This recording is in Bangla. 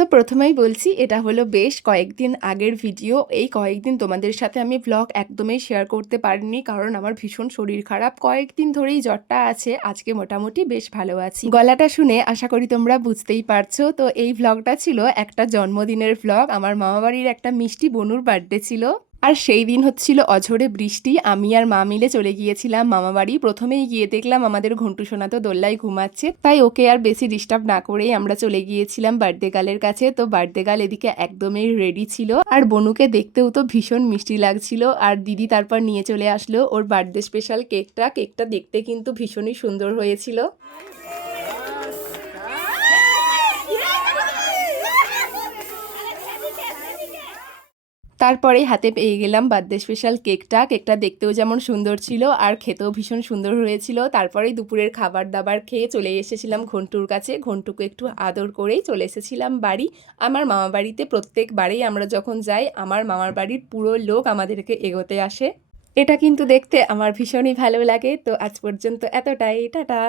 তো প্রথমেই বলছি এটা হলো বেশ কয়েকদিন আগের ভিডিও। এই কয়েকদিন তোমাদের সাথে আমি ভ্লগ একদমই শেয়ার করতে পারিনি, কারণ আমার ভীষণ শরীর খারাপ। কয়েকদিন ধরেই জ্বরটা আছে, আজকে মোটামুটি বেশ ভালো আছি। গলাটা শুনে আশা করি তোমরা বুঝতেই পারছো। তো এই ভ্লগটা ছিল একটা জন্মদিনের ভ্লগ। আমার মামাবাড়ির একটা মিষ্টি বোনুর বার্থডে ছিল, আর সেই দিন হচ্ছিল অঝোরে বৃষ্টি। আমি আর মা মিলে চলে গিয়েছিলাম মামাবাড়ি। প্রথমেই গিয়ে দেখলাম আমাদের ঘন্টু সোনা তো দোল্লায় ঘুমাচ্ছে, তাই ওকে আর বেশি ডিস্টার্ব না করেই আমরা চলে গিয়েছিলাম বার্থডে গার্লের কাছে। তো বার্থডে গার্ল এদিকে একদমই রেডি ছিল, আর বনুকে দেখতেও তো ভীষণ মিষ্টি লাগছিল। আর দিদি তারপর নিয়ে চলে আসলো ওর বার্থডে স্পেশাল কেকটা। কেকটা দেখতে কিন্তু ভীষণই সুন্দর হয়েছিল। তারপরে হাতে পেয়ে গেলাম বার্থডে স্পেশাল কেকটা। কেকটা দেখতেও যেমন সুন্দর ছিল আর খেতেও ভীষণ সুন্দর হয়েছিল। তারপরেই দুপুরের খাবার দাবার খেয়ে চলে এসেছিলাম ঘন্টুর কাছে। ঘন্টুকে একটু আদর করেই চলে এসেছিলাম বাড়ি। আমার মামা বাড়িতে প্রত্যেকবারেই আমরা যখন যাই, আমার মামার বাড়ির পুরো লোক আমাদেরকে এগোতে আসে। এটা কিন্তু দেখতে আমার ভীষণই ভালো লাগে। তো আজ পর্যন্ত এতটাই, টাটা।